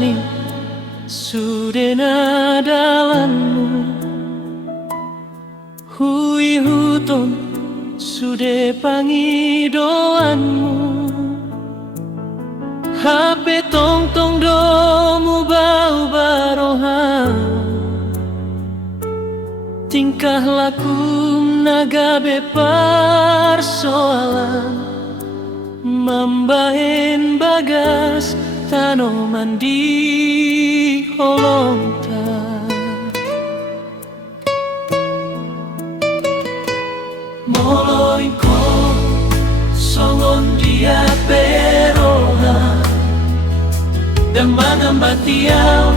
jalani sudena dalanmu. Hui huton sude pangidoanmu. HP tong domu bau baroha. Tingkah laku nagabe persoalan. Membahen bagas tanoman di holontan. Moloinko songon dia beroha. Damang ambatiau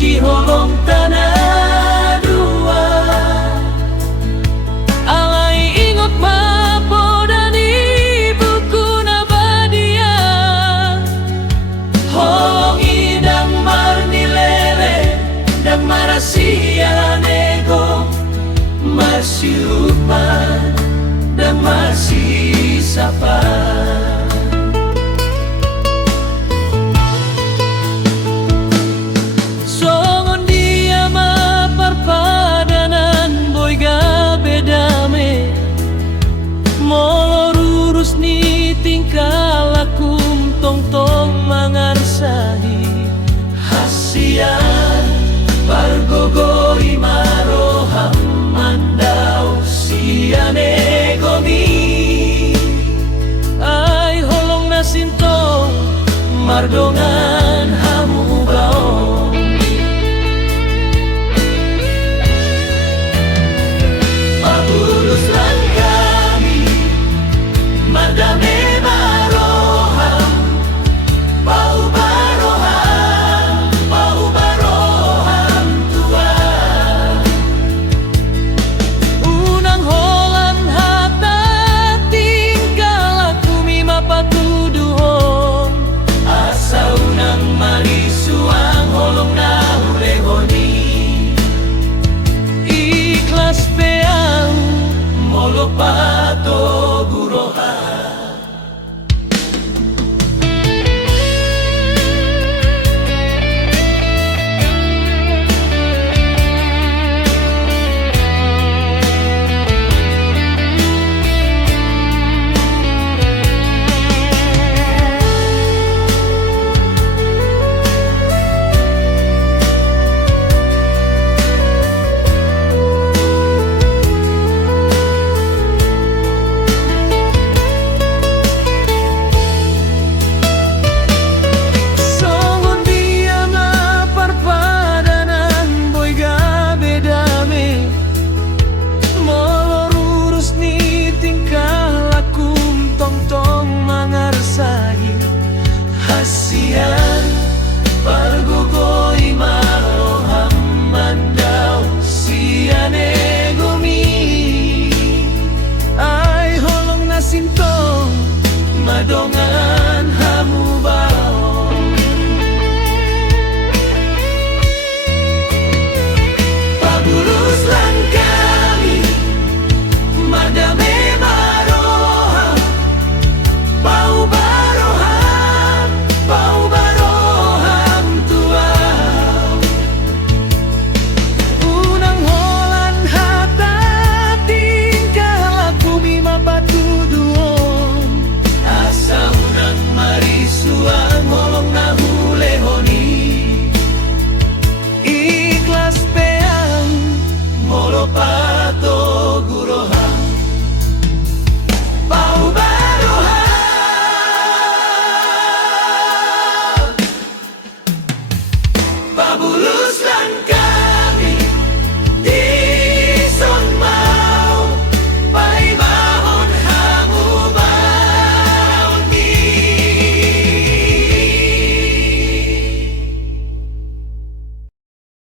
di holong tanah dua. Alai ingot mapo dan ibuku nabadia. Holong idang marni lele dan marasia nego. Marsiupan dan marsi sapa. Tingkah lakum tong mangarsahi hasian pargogoi maroham mandau siane gomi. Ai holong nasintong mardonga